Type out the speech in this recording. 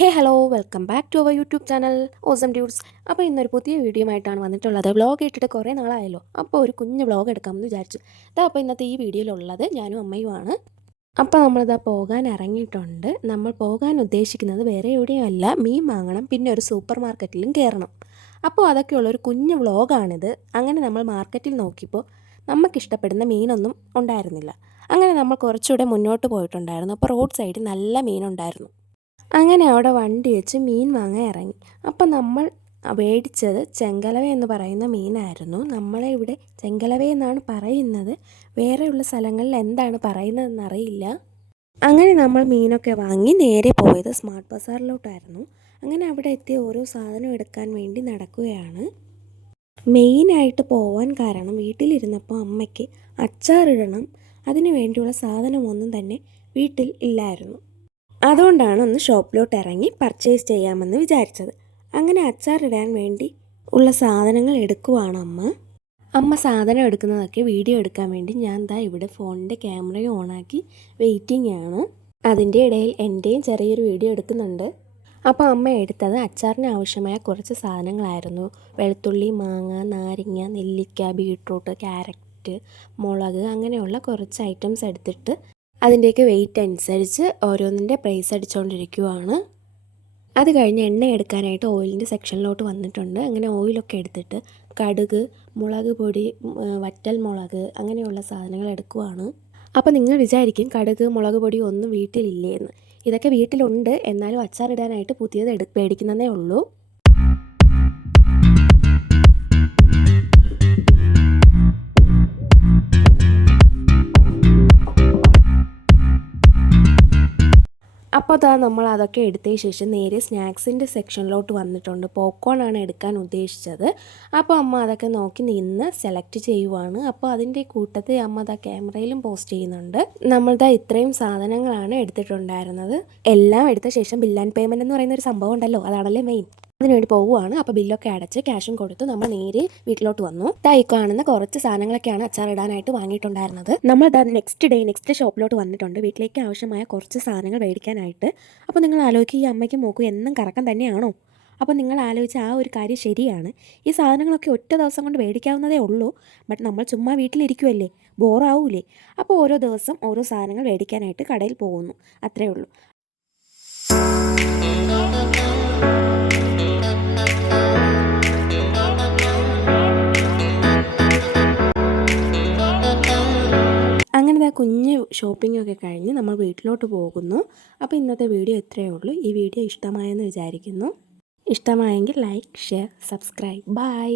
Hey hello welcome back to our YouTube channel awesome dudes. അപ്പോൾ ഇന്നൊരു പുതിയ video ആയിട്ടാണ് വന്നിട്ടുള്ളത്. വ്ളോഗ് ഇട്ടിട്ട് കുറേ നാളായല്ലോ, അപ്പോൾ ഒരു കുഞ്ഞ് വ്ളോഗ് എടുക്കാമെന്ന് വിചാരിച്ചു. അപ്പോൾ ഇന്നത്തെ ഈ വീഡിയോയിലുള്ളത് ഞാനും അമ്മയുമാണ്. അപ്പോൾ നമ്മളിതാ പോകാൻ ഇറങ്ങിയിട്ടുണ്ട്. നമ്മൾ പോകാൻ ഉദ്ദേശിക്കുന്നത് വേറെ എവിടെയും അല്ല, മീൻ വാങ്ങണം, പിന്നെ ഒരു സൂപ്പർ മാർക്കറ്റിലും കയറണം. അപ്പോൾ അതൊക്കെയുള്ളൊരു കുഞ്ഞ് വ്ളോഗാണിത്. അങ്ങനെ നമ്മൾ മാർക്കറ്റിൽ നോക്കിയപ്പോൾ നമുക്കിഷ്ടപ്പെടുന്ന മീനൊന്നും ഉണ്ടായിരുന്നില്ല. അങ്ങനെ നമ്മൾ കുറച്ചുകൂടെ മുന്നോട്ട് പോയിട്ടുണ്ടായിരുന്നു. അപ്പോൾ റോഡ് സൈഡിൽ നല്ല മീനുണ്ടായിരുന്നു. അങ്ങനെ അവിടെ വണ്ടി വെച്ച് മീൻ വാങ്ങാൻ ഇറങ്ങി. അപ്പം നമ്മൾ മേടിച്ചത് ചെങ്കലവ എന്ന് പറയുന്ന മീനായിരുന്നു. നമ്മളെ ഇവിടെ ചെങ്കലവ എന്നാണ് പറയുന്നത്. വേറെയുള്ള സ്ഥലങ്ങളിൽ എന്താണ് പറയുന്നതെന്നറിയില്ല. അങ്ങനെ നമ്മൾ മീനൊക്കെ വാങ്ങി നേരെ പോയത് സ്മാർട്ട് ബസാറിലോട്ടായിരുന്നു. അങ്ങനെ അവിടെ എത്തി ഓരോ സാധനം എടുക്കാൻ വേണ്ടി നടക്കുകയാണ്. മെയിനായിട്ട് പോവാൻ കാരണം വീട്ടിലിരുന്നപ്പോൾ അമ്മയ്ക്ക് അച്ചാറിടണം, അതിന് വേണ്ടിയുള്ള സാധനമൊന്നും തന്നെ വീട്ടിൽ ഇല്ലായിരുന്നു. അതുകൊണ്ടാണ് ഒന്ന് ഷോപ്പിലോട്ട് ഇറങ്ങി പർച്ചേസ് ചെയ്യാമെന്ന് വിചാരിച്ചത്. അങ്ങനെ അച്ചാറിടാൻ വേണ്ടി ഉള്ള സാധനങ്ങൾ എടുക്കുവാണ് അമ്മ സാധനം എടുക്കുന്നതൊക്കെ വീഡിയോ എടുക്കാൻ വേണ്ടി ഞാൻ ദാ ഇവിടെ ഫോണിൻ്റെ ക്യാമറയും ഓണാക്കി വെയിറ്റിംഗ് ആണ്. അതിൻ്റെ ഇടയിൽ എൻ്റെയും ചെറിയൊരു വീഡിയോ എടുക്കുന്നുണ്ട്. അപ്പോൾ അമ്മ എടുത്തത് അച്ചാറിന് ആവശ്യമായ കുറച്ച് സാധനങ്ങളായിരുന്നു. വെളുത്തുള്ളി, മാങ്ങ, നാരങ്ങ, നെല്ലിക്ക, ബീട്രൂട്ട്, ക്യാരറ്റ്, മുളക്, അങ്ങനെയുള്ള കുറച്ച് ഐറ്റംസ് എടുത്തിട്ട് അതിൻ്റെയൊക്കെ വെയിറ്റ് അനുസരിച്ച് ഓരോന്നിൻ്റെ പ്രൈസ് അടിച്ചുകൊണ്ടിരിക്കുവാണ്. അത് കഴിഞ്ഞ് എണ്ണ എടുക്കാനായിട്ട് ഓയിലിൻ്റെ സെക്ഷനിലോട്ട് വന്നിട്ടുണ്ട്. അങ്ങനെ ഓയിലൊക്കെ എടുത്തിട്ട് കടുക്, മുളക് പൊടി, വറ്റൽ മുളക്, അങ്ങനെയുള്ള സാധനങ്ങൾ എടുക്കുവാണ്. അപ്പോൾ നിങ്ങൾ വിചാരിക്കും കടുക്, മുളക് പൊടി ഒന്നും വീട്ടിലില്ലേ എന്ന്. ഇതൊക്കെ വീട്ടിലുണ്ട്, എന്നാലും അച്ചാറിടാനായിട്ട് പുതിയത് മേടിക്കുന്നതേ ഉള്ളൂ. അപ്പോൾ അതാ നമ്മൾ അതൊക്കെ എടുത്തതിന് ശേഷം നേരെ സ്നാക്സിൻ്റെ സെക്ഷനിലോട്ട് വന്നിട്ടുണ്ട്. പോപ്കോൺ ആണ് എടുക്കാൻ ഉദ്ദേശിച്ചത്. അപ്പോൾ അമ്മ അതൊക്കെ നോക്കി നിന്ന് സെലക്ട് ചെയ്യുവാണ്. അപ്പോൾ അതിൻ്റെ കൂട്ടത്തിൽ അമ്മ അതാ ക്യാമറയിലും പോസ്റ്റ് ചെയ്യുന്നുണ്ട്. നമ്മളിതാ ഇത്രയും സാധനങ്ങളാണ് എടുത്തിട്ടുണ്ടായിരുന്നത്. എല്ലാം എടുത്ത ശേഷം ബിൽ ആൻഡ് പേയ്മെൻറ്റ് എന്ന് പറയുന്ന ഒരു സംഭവം ഉണ്ടല്ലോ, അതാണല്ലേ മെയിൻ. അതിനുവേണ്ടി പോവുകയാണ്. അപ്പോൾ ബില്ലൊക്കെ അടച്ച് ക്യാഷും കൊടുത്ത് നമ്മൾ നേരെ വീട്ടിലോട്ട് വന്നു. ഈ കാണുന്ന കുറച്ച് സാധനങ്ങളൊക്കെയാണ് അച്ചാറിടാനായിട്ട് വാങ്ങിയിട്ടുണ്ടായിരുന്നത്. നമ്മൾ നെക്സ്റ്റ് ഷോപ്പിലോട്ട് വന്നിട്ടുണ്ട് വീട്ടിലേക്ക് ആവശ്യമായ കുറച്ച് സാധനങ്ങൾ മേടിക്കാനായിട്ട്. അപ്പോൾ നിങ്ങൾ ആലോചിക്കുക, ഈ അമ്മയ്ക്കും മോക്കും എന്നും കറക്കം തന്നെയാണോ? അപ്പോൾ നിങ്ങൾ ആലോചിച്ച ആ ഒരു കാര്യം ശരിയാണ്. ഈ സാധനങ്ങളൊക്കെ ഒറ്റ ദിവസം കൊണ്ട് മേടിക്കാവുന്നതേ ഉള്ളൂ. ബട്ട് നമ്മൾ ചുമ്മാ വീട്ടിലിരിക്കുമല്ലേ, ബോറാവൂലേ? അപ്പോൾ ഓരോ ദിവസം ഓരോ സാധനങ്ങൾ മേടിക്കാനായിട്ട് കടയിൽ പോകുന്നു, അത്രേ ഉള്ളൂ. അങ്ങനെ കുഞ്ഞ് ഷോപ്പിങ്ങൊക്കെ കഴിഞ്ഞ് നമ്മൾ വീട്ടിലോട്ട് പോകുന്നു. അപ്പോൾ ഇന്നത്തെ വീഡിയോ ഇത്രയേ ഉള്ളൂ. ഈ വീഡിയോ ഇഷ്ടമായെന്ന് വിചാരിക്കുന്നു. ഇഷ്ടമായെങ്കിൽ ലൈക്ക്, ഷെയർ, സബ്സ്ക്രൈബ്. ബൈ.